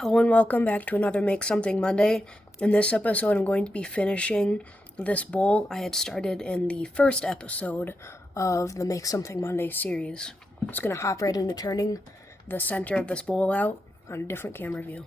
Hello and welcome back to another Make Something Monday. In this episode, I'm going to be finishing this bowl I had started in the first episode of the Make Something Monday series. I'm just going to hop right into turning the center of this bowl out on a different camera view.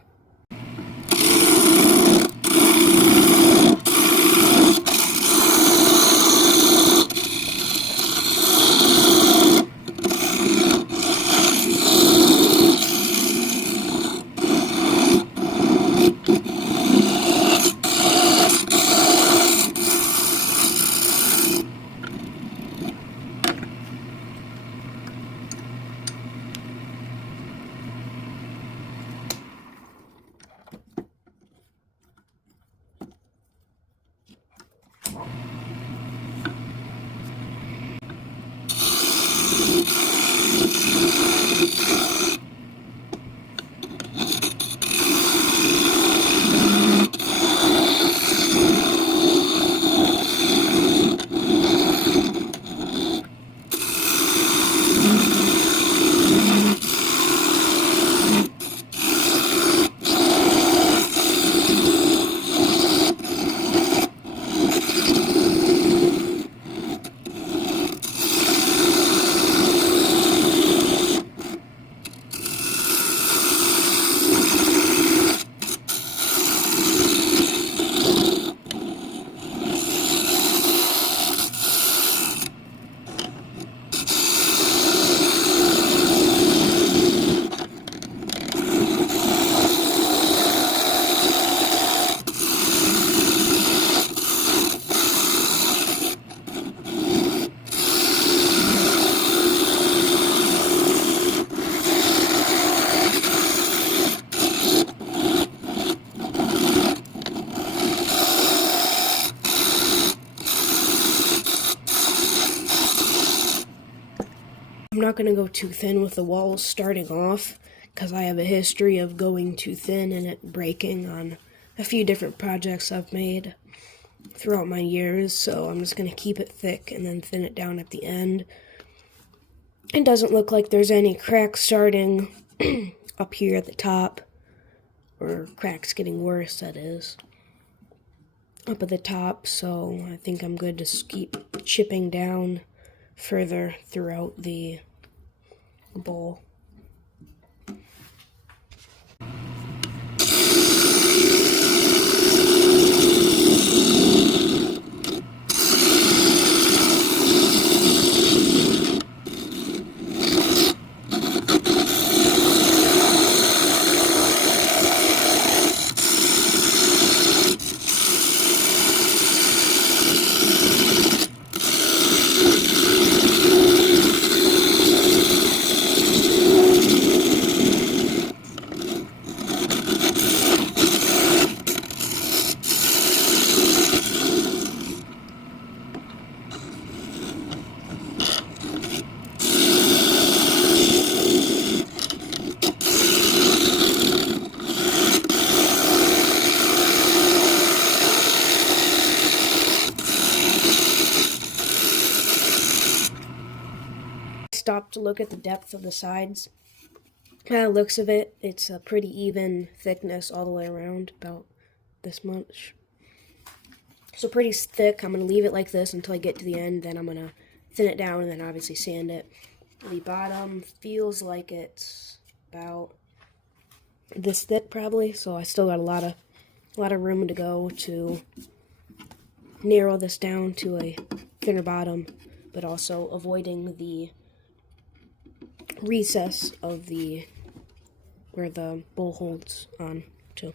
I'm not going to go too thin with the walls starting off because I have a history of going too thin and it breaking on a few different projects I've made throughout my years, so I'm just going to keep it thick and then thin it down at the end. It doesn't look like there's any cracks starting up here at the top, or cracks getting worse, that is, up at the top, so I think I'm good to keep chipping down further throughout the bowl. Stop to look at the depth of the sides. Kind of looks of it, it's a pretty even thickness all the way around, about this much. So pretty thick. I'm going to leave it like this until I get to the end, then I'm going to thin it down and then obviously sand it. The bottom feels like it's about this thick probably, so I still got a lot of room to go to narrow this down to a thinner bottom, but also avoiding the recess of the where the bowl holds on to.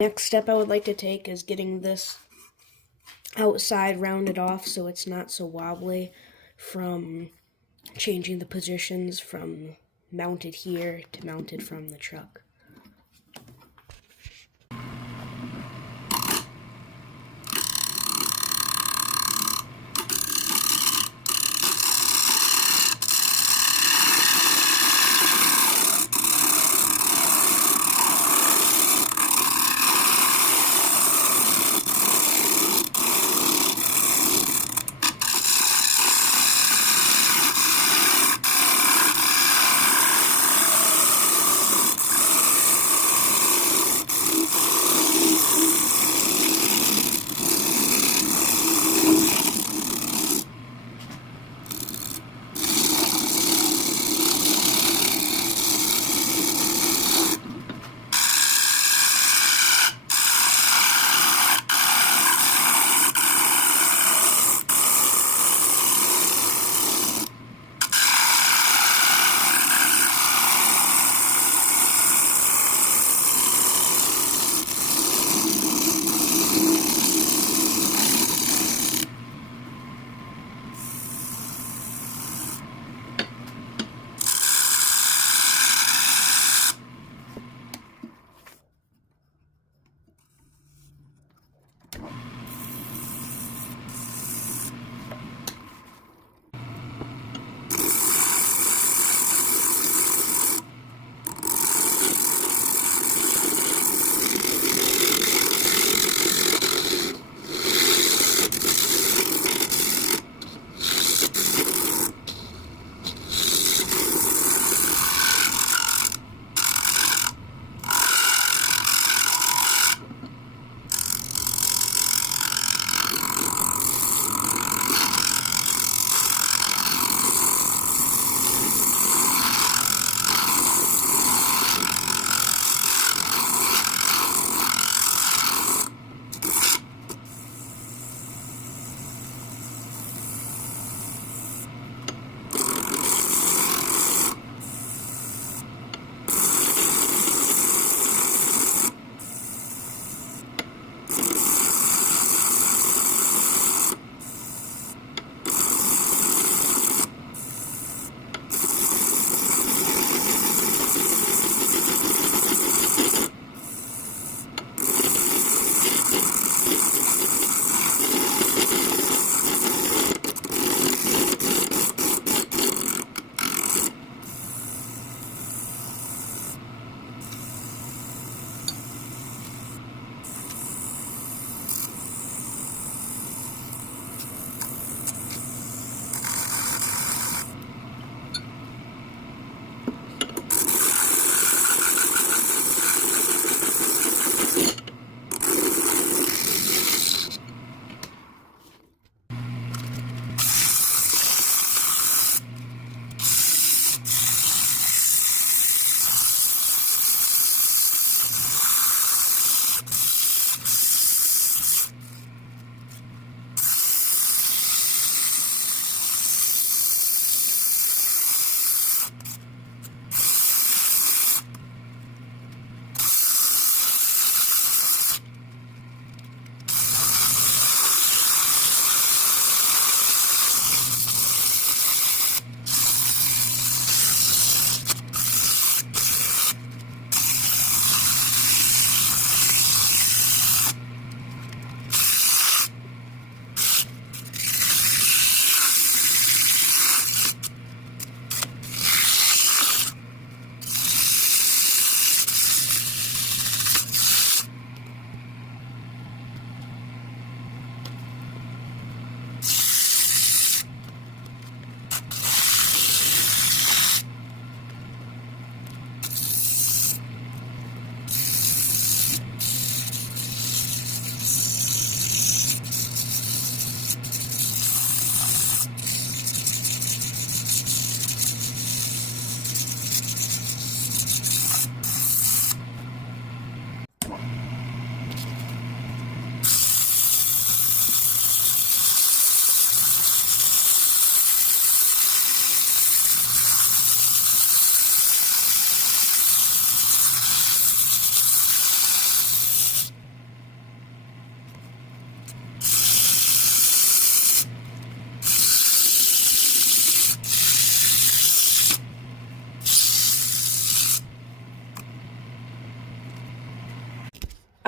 Next step I would like to take is getting this outside rounded off so it's not so wobbly from changing the positions from mounted here to mounted from the truck.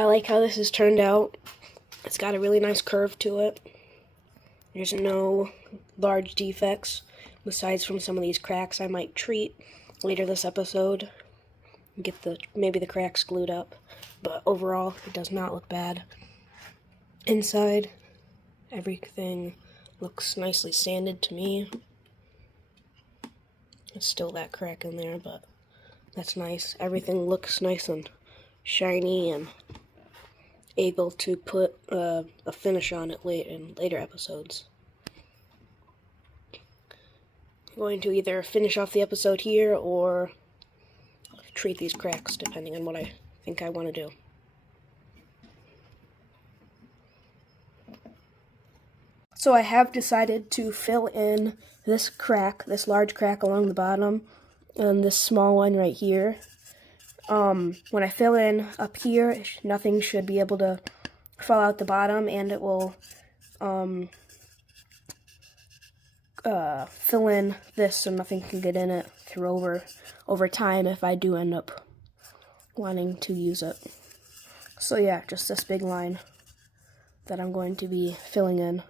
I like how this has turned out. It's got a really nice curve to it. There's no large defects, besides from some of these cracks I might treat later this episode. Get maybe the cracks glued up. But overall, it does not look bad. Inside, everything looks nicely sanded to me. There's still that crack in there, but that's nice. Everything looks nice and shiny and able to put a finish on it in later episodes. I'm going to either finish off the episode here or treat these cracks, depending on what I think I want to do. So I have decided to fill in this crack, this large crack along the bottom, and this small one right here. When I fill in up here, nothing should be able to fall out the bottom, and it will fill in this so nothing can get in it through over time if I do end up wanting to use it. So yeah, just this big line that I'm going to be filling in.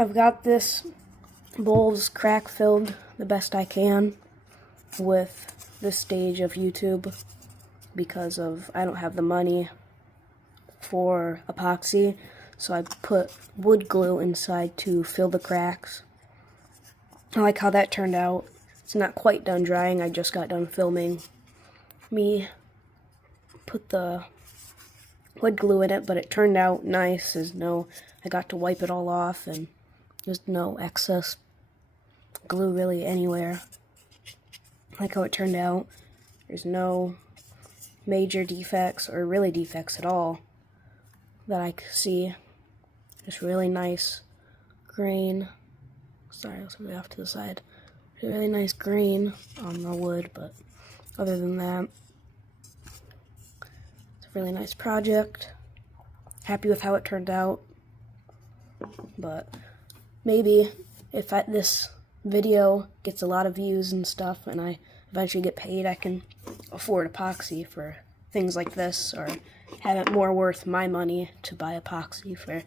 I've got this bowl's crack filled the best I can with this stage of YouTube because I don't have the money for epoxy, so I put wood glue inside to fill the cracks. I like how that turned out. It's not quite done drying, I just got done filming me put the wood glue in it, but it turned out nice. I got to wipe it all off and there's no excess glue really anywhere. I like how it turned out. There's no major defects or really defects at all that I could see. Just really nice grain. Sorry, I was way off to the side. Really nice grain on the wood, but other than that, it's a really nice project. Happy with how it turned out. But maybe if this video gets a lot of views and stuff and I eventually get paid, I can afford epoxy for things like this, or have it more worth my money to buy epoxy for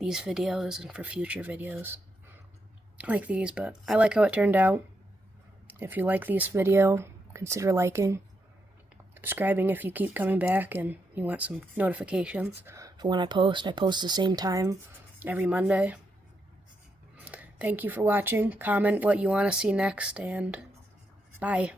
these videos and for future videos like these. But I like how it turned out. If you like this video, consider liking, subscribing if you keep coming back and you want some notifications for when I post. I post the same time every Monday. Thank you for watching. Comment what you want to see next, and bye.